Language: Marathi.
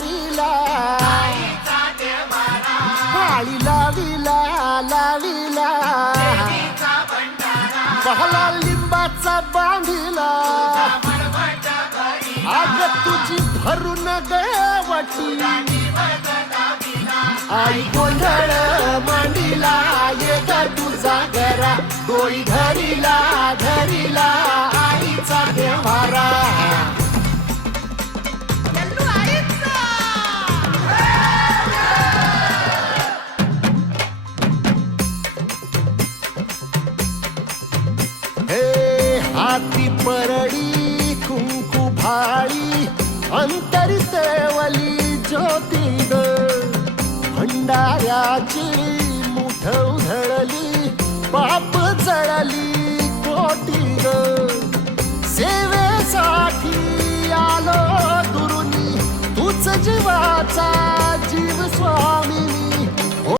घरीला पाळी लावीला लावीला पहला लिंबाचा बांधिला आग तुझी भरून गवटी आई गोंधळ मांडीला ये ग तुझा घरा डोई घरीला घरीला आईचा देवारा हे हाती परडी कुंकू भाळी अंतरितवली ज्योती ग भंडाऱ्याची मुठ उधळली पाप जळली कोटी ग सेवेसाठी आलो दुरुनी तूच जीवाचा